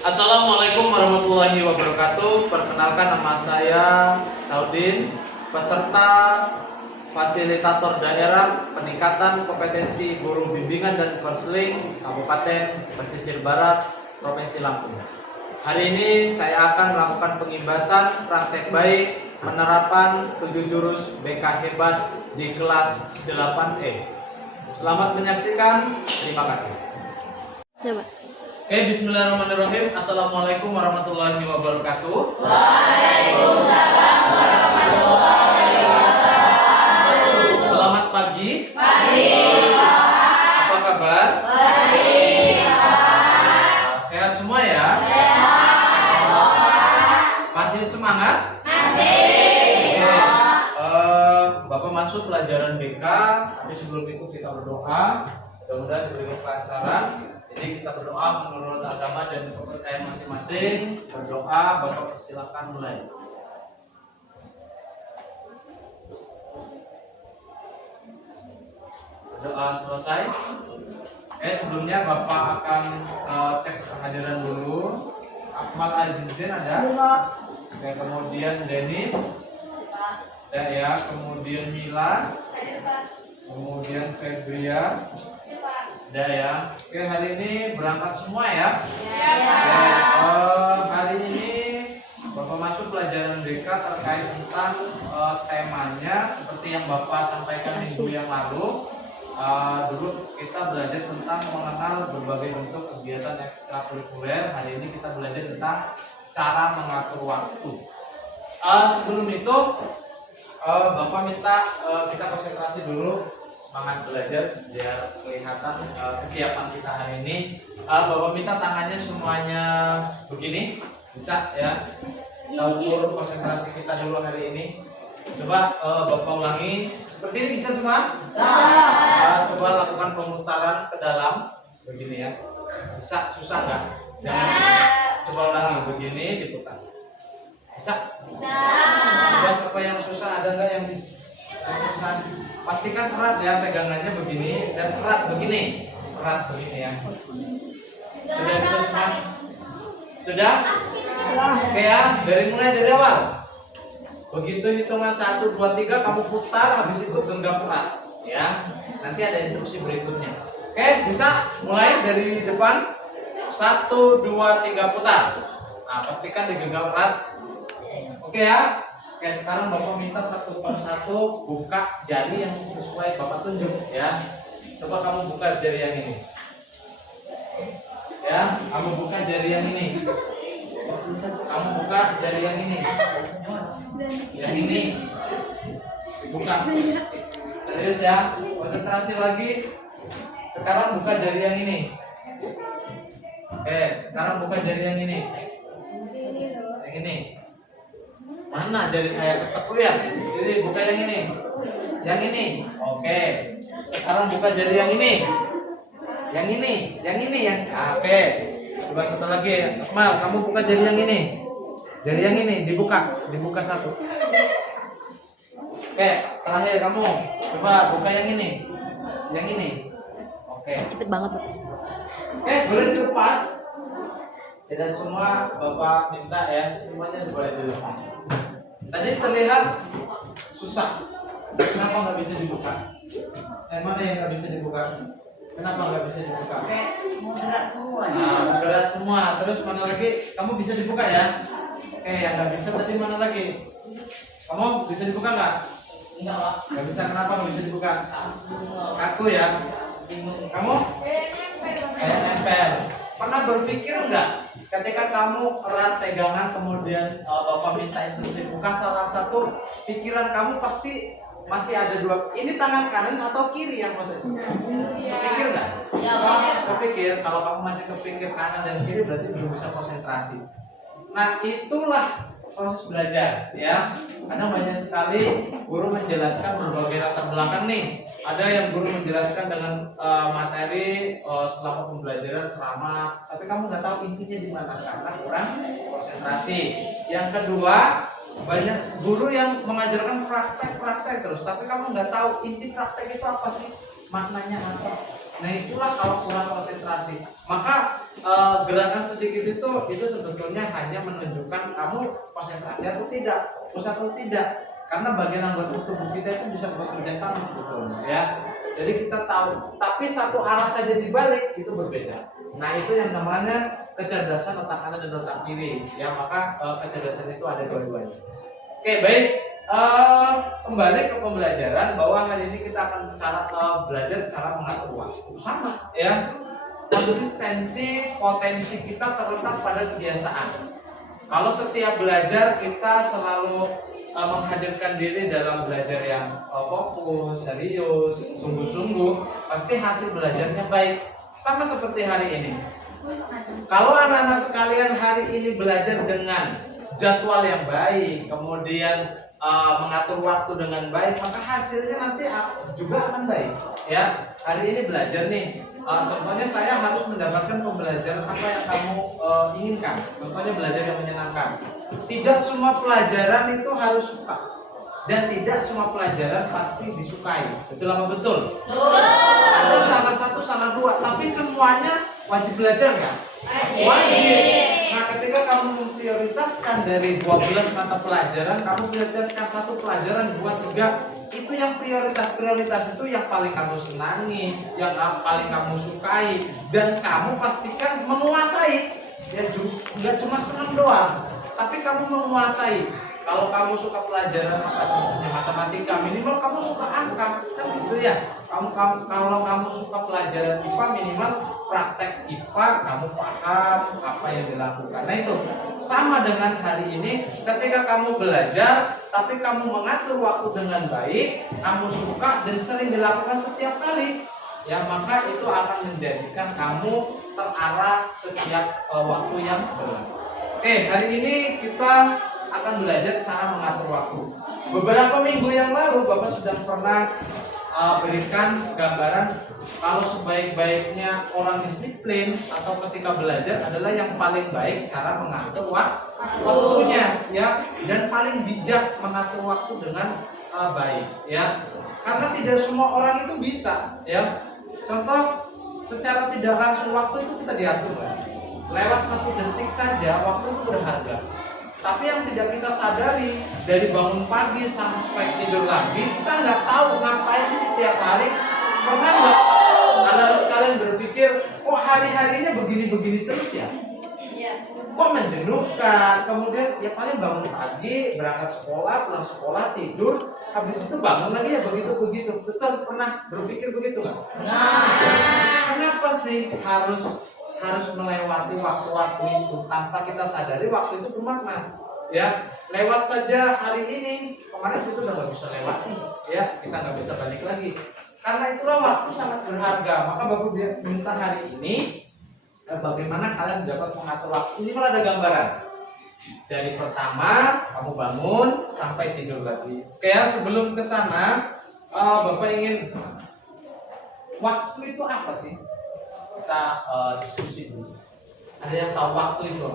Assalamualaikum warahmatullahi wabarakatuh. Perkenalkan, nama saya Saudin, peserta fasilitator daerah peningkatan kompetensi guru bimbingan dan konseling Kabupaten Pesisir Barat, Provinsi Lampung. Hari ini saya akan melakukan pengimbasan praktek baik penerapan 7 jurus BK hebat di kelas 8E. Selamat menyaksikan. Terima kasih. Coba. Oke, bismillahirrahmanirrahim. Assalamualaikum warahmatullahi wabarakatuh. Waalaikumsalam warahmatullahi wabarakatuh. Selamat pagi. Pagi. Apa kabar? Baik. Sehat semua ya? Masih semangat? Masih. Bapak masuk pelajaran BK, tapi sebelum itu kita berdoa. Mudah-mudahan diberikan kelancaran. Jadi kita berdoa menurut agama dan kepercayaan masing-masing. Berdoa, Bapak persilakan mulai. Berdoa selesai. Sebelumnya Bapak akan cek kehadiran dulu. Akmal Azizin ada? Oke, kemudian Denis. Ya, kemudian Mila. Kemudian Febria. Udah ya. Oke, hari ini berangkat semua ya. Hari ini Bapak masuk pelajaran BK terkait tentang temanya seperti yang Bapak sampaikan minggu yang lalu. Dulu kita belajar tentang mengenal berbagai bentuk kegiatan ekstrakurikuler. Hari ini kita belajar tentang cara mengatur waktu. Sebelum itu Bapak minta kita konsentrasi dulu, semangat belajar biar kelihatan kesiapan kita hari ini. Bapak minta tangannya semuanya begini, bisa ya. Kita ukur konsentrasi kita dulu hari ini. Coba Bapak ulangi. Seperti ini bisa semua? Coba lakukan pemutaran ke dalam begini ya. Bisa, susah nggak? Coba ulangi begini, diputar. Bisa? Bisa. Apa yang susah, ada nggak yang bisa? Pastikan erat ya pegangannya begini dan erat begini ya. Sudah bisa semua? Sudah? Oke ya, mulai dari awal. Begitu hitungan 1, 2, 3 kamu putar, habis itu genggam erat ya. Nanti ada instruksi berikutnya. Oke, bisa mulai dari depan. 1, 2, 3 putar. Nah, pastikan digenggam erat. Oke ya. Oke, sekarang Bapak minta satu persatu buka jari yang sesuai Bapak tunjuk ya. Coba kamu buka jari yang ini. Ya, kamu buka jari yang ini. Kamu buka jari yang ini. Yang ini. Buka. Serius ya. Konsentrasi lagi. Sekarang buka jari yang ini. Oke, sekarang buka jari yang ini. Yang ini. Mana jari saya ketek ya? Jadi buka yang ini. Yang ini. Oke. Sekarang buka jari yang ini. Yang ini. Oke. Coba satu lagi. Akmal, kamu buka jari yang ini. Jari yang ini dibuka. Dibuka satu. Oke, terakhir kamu. Coba buka yang ini. Yang ini. Oke. Cepet banget, Pak. Oke, boleh dilepas. Tidak semua Bapak minta ya, semuanya boleh dilepas. Tadi terlihat susah. Kenapa nggak bisa dibuka? Mana yang nggak bisa dibuka? Kenapa nggak bisa dibuka? Moderat semua. Nah, bergerak semua. Terus mana lagi? Kamu bisa dibuka ya? Oke, yang nggak bisa tadi mana lagi? Kamu bisa dibuka nggak? Enggak, Pak. Nggak bisa. Kenapa nggak bisa dibuka? Kaku ya? Kamu? Kayak nempel. Pernah berpikir nggak? Ketika kamu erat pegangan kemudian Bapak minta instruksi buka, salah satu pikiran kamu pasti masih ada dua. Ini tangan kanan atau kiri yang maksudnya? Kepikir nggak? Ya, Pak. Kepikir. Kalau kamu masih kepikir kanan dan kiri berarti belum bisa konsentrasi. Nah, itulah proses belajar ya. Karena banyak sekali guru menjelaskan berbagai latar belakang nih. Ada yang guru menjelaskan dengan materi selama pembelajaran ceramah, tapi kamu nggak tahu intinya di mana karena kurang konsentrasi. Yang kedua, banyak guru yang mengajarkan praktek terus, tapi kamu nggak tahu inti praktek itu apa sih, maknanya apa. Nah, itulah kalau kurang konsentrasi. Maka gerakan sedikit itu sebetulnya hanya menunjukkan kamu konsentrasi atau tidak, fokus atau tidak. Karena bagian anggota tubuh kita itu bisa bekerja sama sebetulnya ya. Jadi kita tahu, tapi satu arah saja dibalik itu berbeda. Nah itu yang namanya kecerdasan otak kanan dan otak kiri. Ya maka kecerdasan itu ada dua-duanya. Oke baik, kembali ke pembelajaran bahwa hari ini kita akan belajar cara mengatur waktu. Sama ya. Konsistensi potensi kita terletak pada kebiasaan. Kalau setiap belajar kita selalu menghadirkan diri dalam belajar yang fokus, serius, sungguh-sungguh, pasti hasil belajarnya baik. Sama seperti hari ini. Kalau anak-anak sekalian hari ini belajar dengan jadwal yang baik, kemudian mengatur waktu dengan baik, maka hasilnya nanti juga akan baik. Ya, hari ini belajar nih. Contohnya saya harus mendapatkan pembelajaran apa yang kamu inginkan. Contohnya belajar yang menyenangkan. Tidak semua pelajaran itu harus suka, dan tidak semua pelajaran pasti disukai. Betul apa betul? Ada salah satu, salah dua, tapi semuanya wajib belajar ya? Wajib. Nah ketika kamu memprioritaskan dari 12 mata pelajaran, kamu prioritaskan satu pelajaran, 2, 3, itu yang prioritas itu yang paling kamu senangi, yang paling kamu sukai, dan kamu pastikan menguasai. Ya nggak cuma senang doang, tapi kamu menguasai. Kalau kamu suka pelajaran apa contohnya matematika, minimal kamu suka angka, kan gitu ya. Kalau kamu suka pelajaran IPA, minimal praktek IPA kamu paham apa yang dilakukan. Nah itu sama dengan hari ini, ketika kamu belajar tapi kamu mengatur waktu dengan baik, kamu suka dan sering dilakukan setiap kali, ya maka itu akan menjadikan kamu terarah setiap waktu yang benar. Oke, hari ini kita akan belajar cara mengatur waktu. Beberapa minggu yang lalu Bapak sudah pernah berikan gambaran kalau sebaik-baiknya orang disiplin atau ketika belajar adalah yang paling baik cara mengatur waktunya ya, dan paling bijak mengatur waktu dengan baik ya. Karena tidak semua orang itu bisa ya. Contoh secara tidak langsung waktu itu kita diatur ya. Lewat 1 detik saja waktu itu berharga. Tapi yang tidak kita sadari, dari bangun pagi sampai tidur lagi, kita nggak tahu ngapain sih setiap hari. Pernah nggak anak sekalian berpikir, kok hari-harinya begini-begini terus ya? Kok menjenuhkan? Kemudian ya paling bangun pagi, berangkat sekolah, pulang sekolah, tidur, habis itu bangun lagi ya begitu-begitu. Betul, pernah berpikir begitu nggak? Kenapa sih harus melewati waktu-waktu itu tanpa kita sadari waktu itu bermakna ya. Lewat saja hari ini, kemarin itu udah nggak bisa lewati ya, kita nggak bisa balik lagi. Karena itulah waktu sangat berharga. Maka Bapak minta hari ini bagaimana kalian dapat mengatur waktu. Ini malah ada gambaran dari pertama kamu bangun sampai tidur lagi. Kayak sebelum ke sana Bapak ingin, waktu itu apa sih? Kita diskusi dulu. Ada yang tahu waktu itu?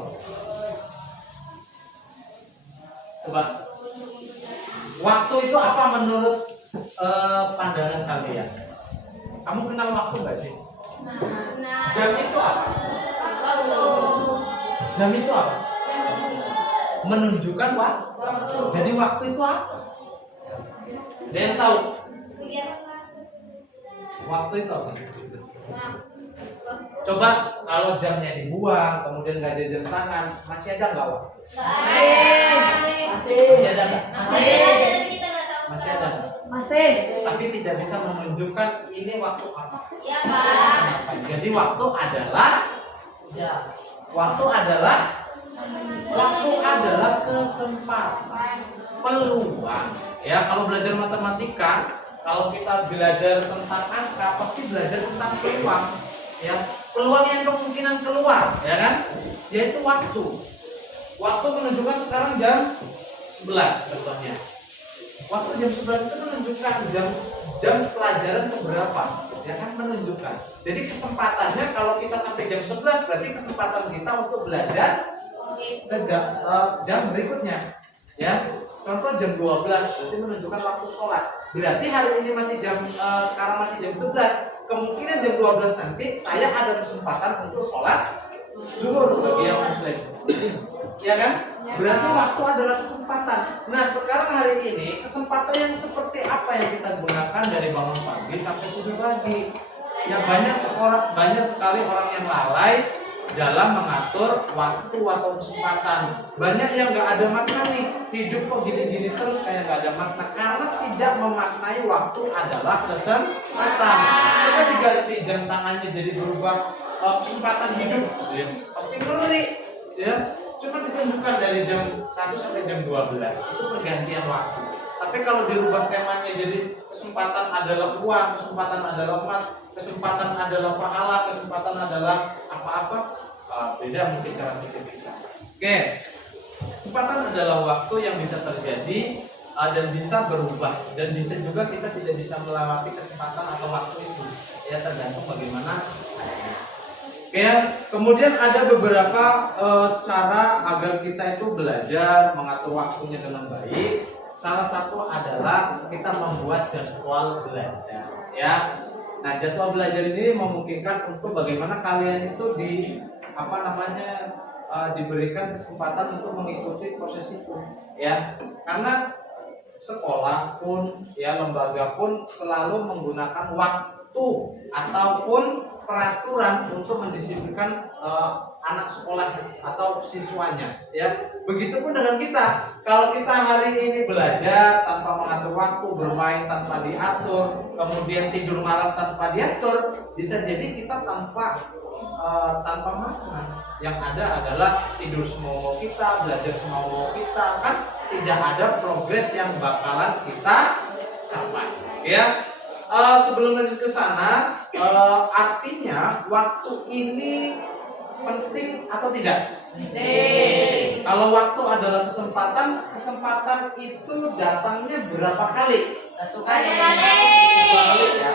Coba. Waktu itu apa menurut pandangan kalian? Kamu kenal waktu nggak sih? Jam itu apa? Jam itu apa? Menunjukkan waktu. Jadi waktu itu apa? Ada yang tahu? Waktu itu apa? Coba kalau jamnya dibuang, kemudian nggak ada jam tangan, masih ada nggak waktu? Masih ada nggak? Masih ada nggak? Masih. Tapi tidak bisa menunjukkan ini waktu apa. Iya Pak. Jadi waktu adalah kesempatan, peluang. Ya kalau belajar matematika, kalau kita belajar tentang angka, pasti belajar tentang peluang. Ya, peluang yang kemungkinan keluar, ya kan? Yaitu waktu. Waktu menunjukkan sekarang jam 11 contohnya. Waktu jam 11 itu menunjukkan jam pelajaran keberapa, ya kan, menunjukkan. Jadi kesempatannya kalau kita sampai jam 11 berarti kesempatan kita untuk belajar ke jam berikutnya. Ya. Contoh jam 12 berarti menunjukkan waktu sholat. Berarti hari ini masih sekarang masih jam 11. Kemungkinan jam 12 nanti saya ada kesempatan untuk sholat Zuhur bagi yang muslim. Ya kan? Berarti waktu adalah kesempatan. Nah, sekarang hari ini kesempatan yang seperti apa yang kita gunakan dari bangun pagi sampai tidur lagi? Ya banyak sekali orang yang lalai dalam mengatur waktu atau kesempatan. Banyak yang nggak ada makna nih. Hidup kok gini-gini terus kayak nggak ada makna karena tidak memaknai waktu adalah kesempatan. Coba diganti jam tangannya jadi berubah kesempatan hidup, ya. Pasti ngeri, ya. Cuma ditunjukkan dari jam 1 sampai jam 12 itu pergantian waktu. Tapi kalau dirubah temanya jadi kesempatan adalah uang, kesempatan adalah emas, kesempatan adalah pahala, kesempatan adalah apa-apa, beda mungkin cara pikir kita. Oke, kesempatan adalah waktu yang bisa terjadi dan bisa berubah, dan bisa juga kita tidak bisa melewati kesempatan atau waktu itu. Ya tergantung bagaimana adanya. Ya, kemudian ada beberapa cara agar kita itu belajar mengatur waktunya dengan baik. Salah satu adalah kita membuat jadwal belajar, ya. Nah, jadwal belajar ini memungkinkan untuk bagaimana kalian itu diberikan kesempatan untuk mengikuti proses itu, ya. Karena sekolah pun, ya, lembaga pun selalu menggunakan waktu ataupun peraturan untuk mendisiplinkan anak sekolah atau siswanya, ya. Begitupun dengan kita. Kalau kita hari ini belajar tanpa mengatur waktu, bermain tanpa diatur, kemudian tidur malam tanpa diatur, bisa jadi kita tanpa makna. Yang ada adalah tidur semau kita, belajar semau kita, kan tidak ada progres yang bakalan kita capai, ya. Sebelum lanjut ke sana, artinya waktu ini penting atau tidak? Penting. Kalau waktu adalah kesempatan, kesempatan itu datangnya berapa kali? Satu kali. Sekali, ya.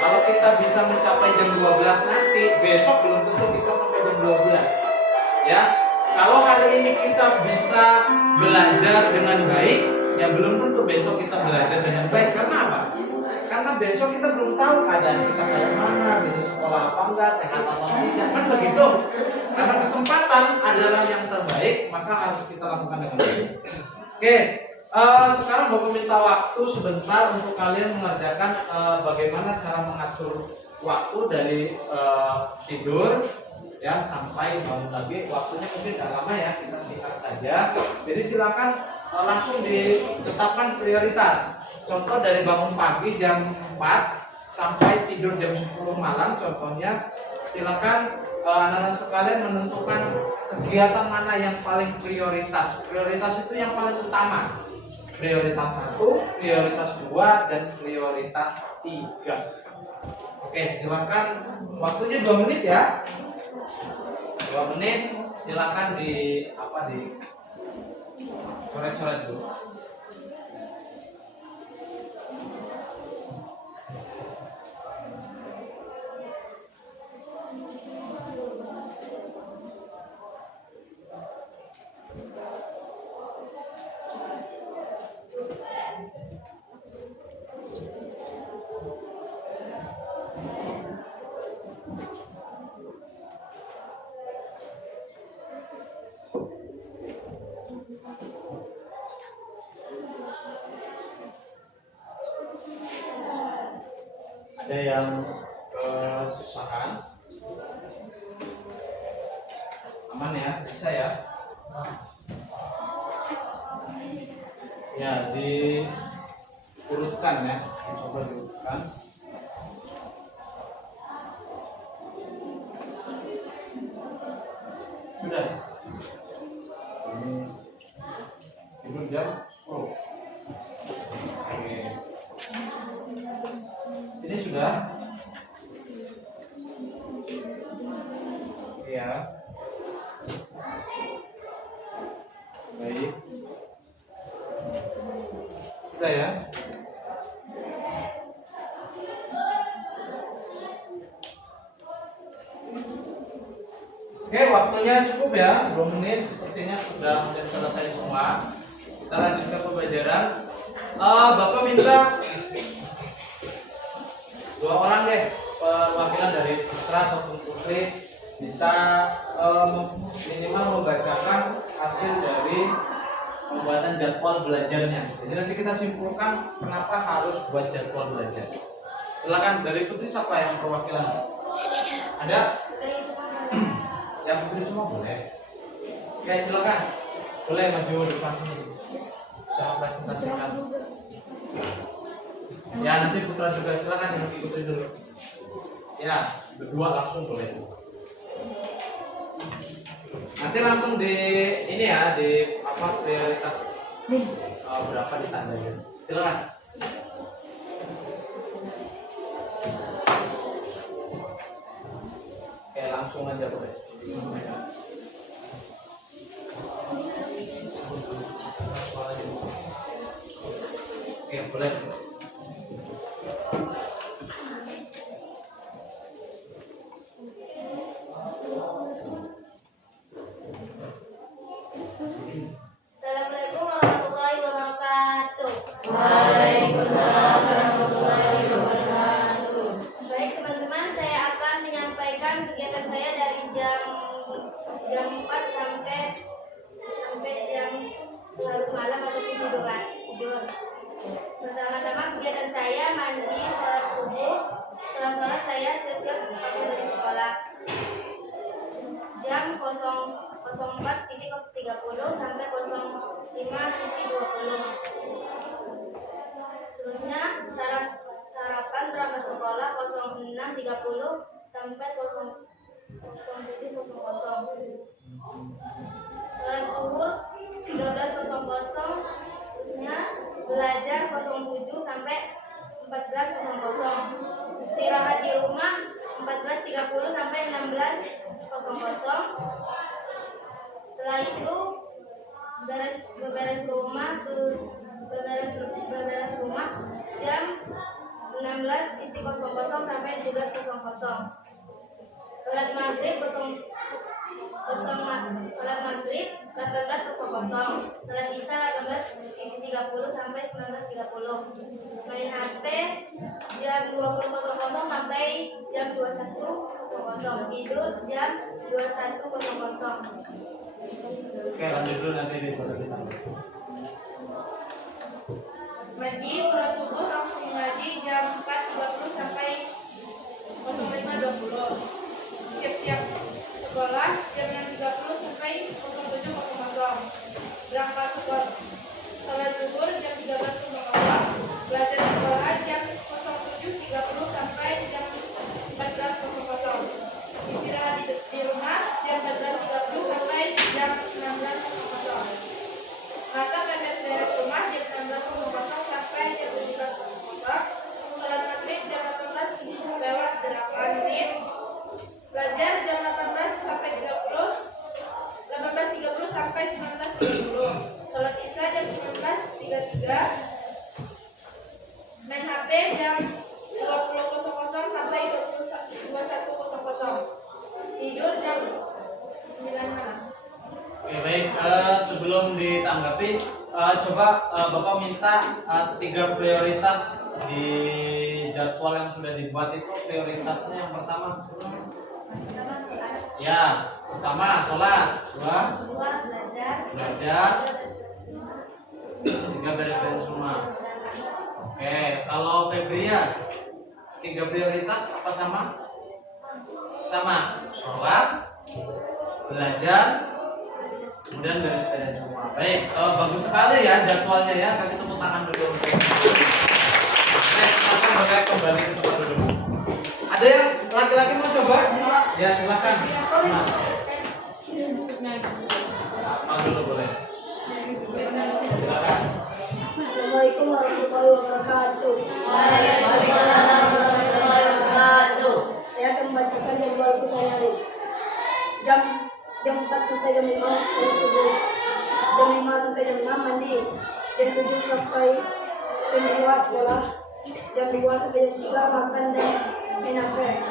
Kalau kita bisa mencapai jam 12 nanti, besok belum tentu kita sampai jam 12. Ya. Kalau hari ini kita bisa belajar dengan baik, ya belum tentu besok kita belajar dengan baik. Karena apa? Karena besok kita belum tahu keadaan kita kayak mana, bisa sekolah apa enggak, sehat atau tidak, kan begitu. Karena kesempatan adalah yang terbaik, maka harus kita lakukan dengan baik. Oke, sekarang Bapak minta waktu sebentar untuk kalian mengerjakan bagaimana cara mengatur waktu dari tidur, ya, sampai bangun lagi. Waktunya mungkin tidak lama, ya, kita singkat saja. Jadi silakan langsung ditetapkan prioritas. Contoh dari bangun pagi jam 4 sampai tidur jam 10 malam, contohnya. Silakan anak-anak sekalian menentukan kegiatan mana yang paling prioritas. Prioritas itu yang paling utama. Prioritas 1, prioritas 2, dan prioritas 3. Oke, silakan. Waktunya 2 menit, ya. 2 menit. Silakan coret-coret dulu. Ada yang kesusahan? Aman, ya? Bisa, ya? Ya, diurutkan, ya. Coba diurutkan. Sudah. Tidur jam 10. Oke. Ini sudah. Ya. Baik. Sudah, ya. Oke, waktunya cukup, ya. 2 menit sepertinya sudah selesai semua. Kita lanjutkan pembelajaran. Bapak minta 2 orang deh, perwakilan dari Putra ataupun Putri, bisa minimal membacakan hasil dari pembuatan jadwal belajarnya. Jadi nanti kita simpulkan kenapa harus buat jadwal belajar. Silakan dari Putri, siapa yang perwakilan? Ada? Yang Putri semua boleh. Oke, silakan. Boleh maju depan sini. Saya presentasikan. Ya, nanti Putra juga silakan yang Putri dulu. Ya, berdua langsung boleh. Nanti langsung di ini ya, di apa prioritas berapa ditandain. Silakan. Oke, langsung aja boleh. Oke, boleh. Assalamualaikum warahmatullahi wabarakatuh. Waalaikumsalam warahmatullahi wabarakatuh. Baik teman-teman, saya akan menyampaikan kegiatan saya dari jam 4 sampai jam larut malam atau tidur. Pertama-tama kegiatan saya mandi, sholat subuh. Setelah sholat saya siap-siap pakai dari sekolah. Jam 04.30 sampai 05.20. Terusnya sarapan berangkat sekolah 06.30 sampai 07.00. Sholat zuhur 13.00. Terusnya belajar 07 sampai 14.00. Istirahat di rumah 14.30 sampai 16.00. Setelah itu beberes rumah jam 16.00 sampai 17.00. Sholat maghrib 18.00. Sholat isya 18.30 sampai 19.30. Main HP jam 20.00 sampai jam 21.00. Tidur jam 21.00. Oke, lanjut dulu nanti di Mandi, sholat subuh langsung ngaji jam 4.30 sampai 05.20. Siap-siap sekolah jam 6.30 sampai 07.00. Berangkat sekolah. Sholat zuhur jam 13.00. Belajar di sekolah jam 07.30 sampai jam 14.00. Istirahat di rumah jam 14.30 sampai jam 16.00. Masak dan beres rumah jam 16.00 sampai jam 17.00. Sholat maghrib jam 18:08. Belajar jam 18.30 sampai 19.30. Sholat isya jam 19.33. Main HP jam 20.00 sampai 21.00. Tidur jam 9 malam. Oke, baik. Sebelum ditanggapi, coba Bapak minta 3 prioritas di jadwal yang sudah dibuat itu. Prioritasnya yang pertama, ya, pertama sholat, dua belajar, 3 beres-beres rumah. Oke, kalau Febria 3 prioritas apa sama? Sama, sholat, belajar, kemudian beres-beres semua. Baik, bagus sekali ya jadwalnya ya. Kami tepuk tangan dulu. Baik, kita boleh kembali ke tempat dulu. Ada yang laki-laki mau coba? Ya silakan. Nah. Apa dulu boleh? Silakan. Assalamualaikum warahmatullahi wabarakatuh. Waalaikumsalam warahmatullahi wabarakatuh. Saya akan membacakan jadwalku sehari-hari. Jam 4 sampai jam 5 sholat subuh. Jam 5 sampai jam 6 mandi. Jam 7 sampai jam 2 sekolah. Jam 2 sampai jam 3 makan dan main HP.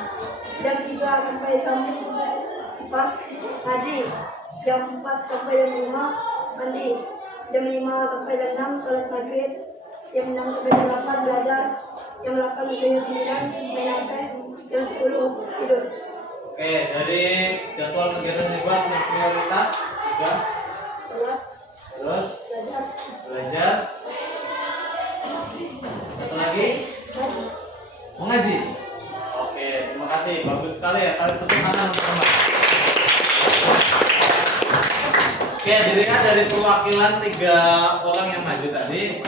Jam 3 sampai jam 4 ngaji. Jam 4 sampai jam 5 mandi. Jam 5 sampai jam 6 sholat maghrib. Jam 6 sampai jam 8 belajar. Jam 8 sampai jam 9 main HP. Jam 10 tidur. Oke, dari jadwal kegiatan mingguan untuk prioritas sudah. Sholat, Terus belajar, belajar. Satu lagi ngaji. mengaji. Oke, terima kasih. Bagus sekali ya. Kalian tepuk tangan untuk teman. Oke, dilihat dari perwakilan 3 orang yang maju tadi,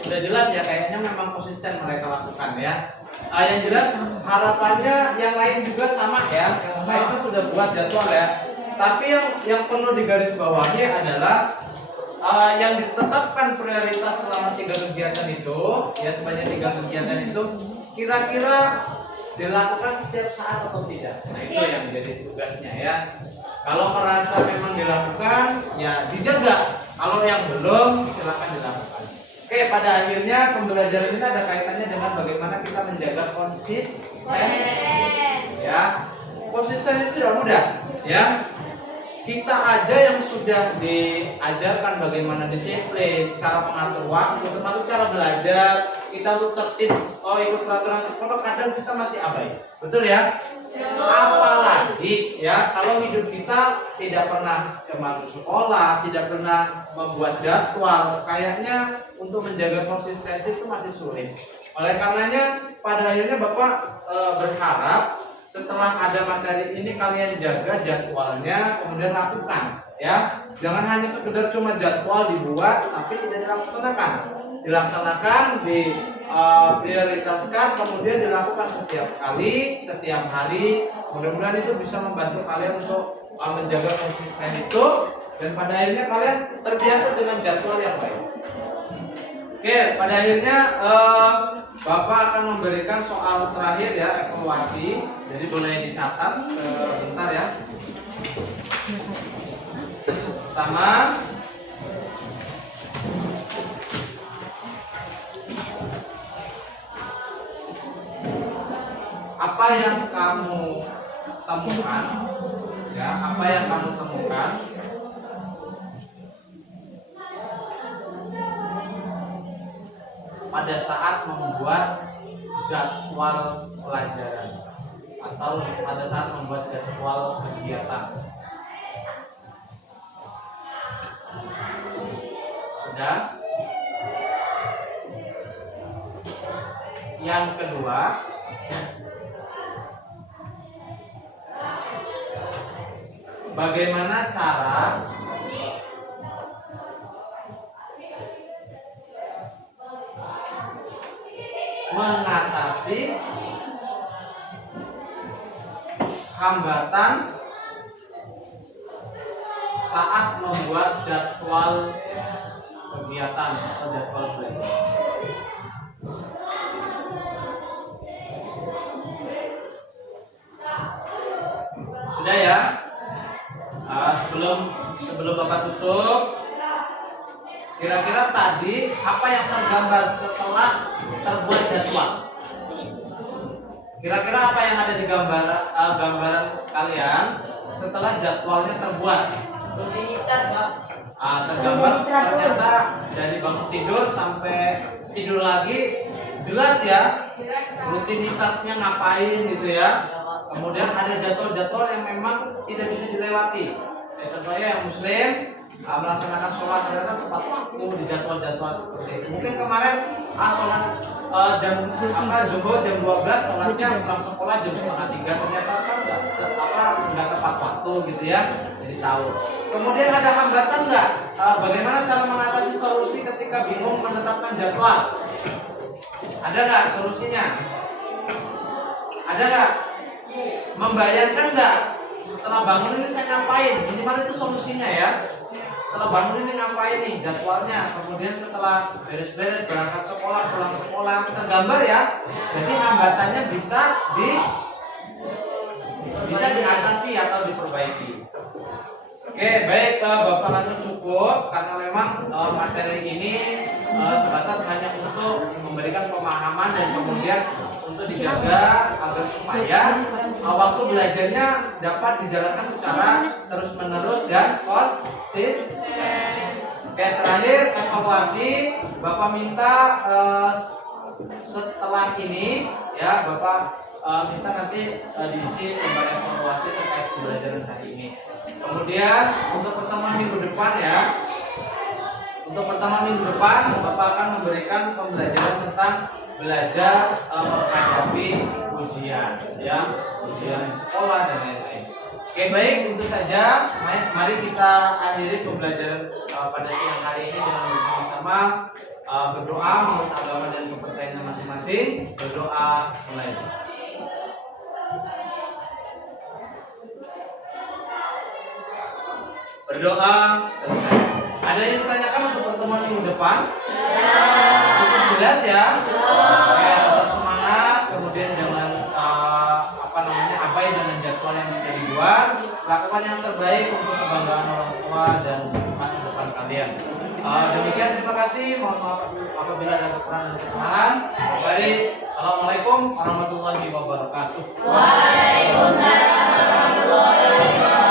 sudah jelas ya, kayaknya memang konsisten mereka lakukan ya. Yang jelas harapannya yang lain juga sama ya, yang lain itu sudah buat jadwal ya. Tapi yang perlu digarisbawahi adalah yang ditetapkan prioritas selama 3 kegiatan itu, ya sebanyak 3 kegiatan itu, kira-kira dilakukan setiap saat atau tidak. Nah itu yang menjadi tugasnya ya. Kalau merasa memang dilakukan, ya dijaga. Kalau yang belum, silakan dilakukan. Oke, pada akhirnya pembelajaran ini ada kaitannya dengan bagaimana kita menjaga konsisten. Ya, konsisten itu tidak mudah. Ya, kita aja yang sudah diajarkan bagaimana disiplin, cara mengatur waktu, termasuk cara belajar, kita untuk tertib, ikut peraturan sekolah, kadang kita masih abai. Betul ya? Apalagi ya kalau hidup kita tidak pernah masuk sekolah, tidak pernah membuat jadwal, kayaknya untuk menjaga konsistensi itu masih sulit. Oleh karenanya pada akhirnya Bapak berharap setelah ada materi ini kalian jaga jadwalnya, kemudian lakukan ya. Jangan hanya sekedar cuma jadwal dibuat tapi tidak dilaksanakan. Dilaksanakan, prioritaskan, kemudian dilakukan setiap kali, setiap hari. Mudah-mudahan itu bisa membantu kalian untuk menjaga konsisten itu, dan pada akhirnya kalian terbiasa dengan jadwal yang baik. Oke, pada akhirnya Bapak akan memberikan soal terakhir ya, evaluasi. Jadi boleh dicatat bentar ya. Pertama, apa yang kamu temukan ya, apa yang kamu temukan pada saat membuat jadwal pelajaran atau pada saat membuat jadwal kegiatan. Sudah? Yang kedua, bagaimana cara mengatasi hambatan saat membuat jadwal kegiatan atau jadwal belajar. Sudah ya? Sebelum Bapak tutup, kira-kira tadi apa yang tergambar setelah terbuat jadwal? Kira-kira apa yang ada di gambaran kalian setelah jadwalnya terbuat? Rutinitas, Pak. Tergambar ternyata dari bangun tidur sampai tidur lagi jelas ya, rutinitasnya ngapain gitu ya. Kemudian ada jadwal-jadwal yang memang tidak bisa dilewati. Contohnya yang muslim melaksanakan sholat ternyata tepat waktu di jadwal-jadwal seperti itu. Mungkin kemarin sholat jam zuhur jam 12, sholatnya pulang sekolah jam 2:30, ternyata kan nggak tepat waktu gitu ya. Jadi tahu. Kemudian ada hambatan nggak? Bagaimana cara mengatasi solusi ketika bingung menetapkan jadwal? Ada nggak solusinya? Ada nggak? Membayangkan nggak? Setelah bangun ini saya ngapain? Minimal itu solusinya ya. Setelah bangun ini ngapain nih jadwalnya, kemudian setelah beres-beres berangkat sekolah, pulang sekolah, tergambar ya. Jadi hambatannya bisa diatasi atau diperbaiki. Oke, baik, Bapak rasa cukup karena memang materi ini sebatas hanya untuk memberikan pemahaman dan kemudian untuk dijaga agar supaya waktu belajarnya dapat dijalankan secara terus-menerus dan konsisten. Oke, terakhir evaluasi, Bapak minta setelah ini ya Bapak minta nanti diisi gambar evaluasi terkait pembelajaran hari ini. Kemudian untuk pertemuan minggu depan ya, untuk pertemuan minggu depan Bapak akan memberikan pembelajaran tentang belajar menghadapi ujian, ya, ujian sekolah dan lain-lain. Oke, baik, itu saja. Mari kita akhiri pembelajaran pada siang hari ini dengan bersama-sama berdoa menurut agama dan kepercayaan masing-masing. Berdoa mulai. Berdoa selesai. Ada yang ditanyakan untuk pertemuan minggu depan? Cukup jelas ya. Oke, tetap semangat. Kemudian jangan abai dengan jadwal yang sudah dibuat. Lakukan yang terbaik untuk kebanggaan orang tua dan masa depan kalian. Demikian, terima kasih. Mohon maaf apabila ada kekurangan dan kesalahan. Mari, assalamualaikum warahmatullahi wabarakatuh. Waalaikumsalam warahmatullahi wabarakatuh.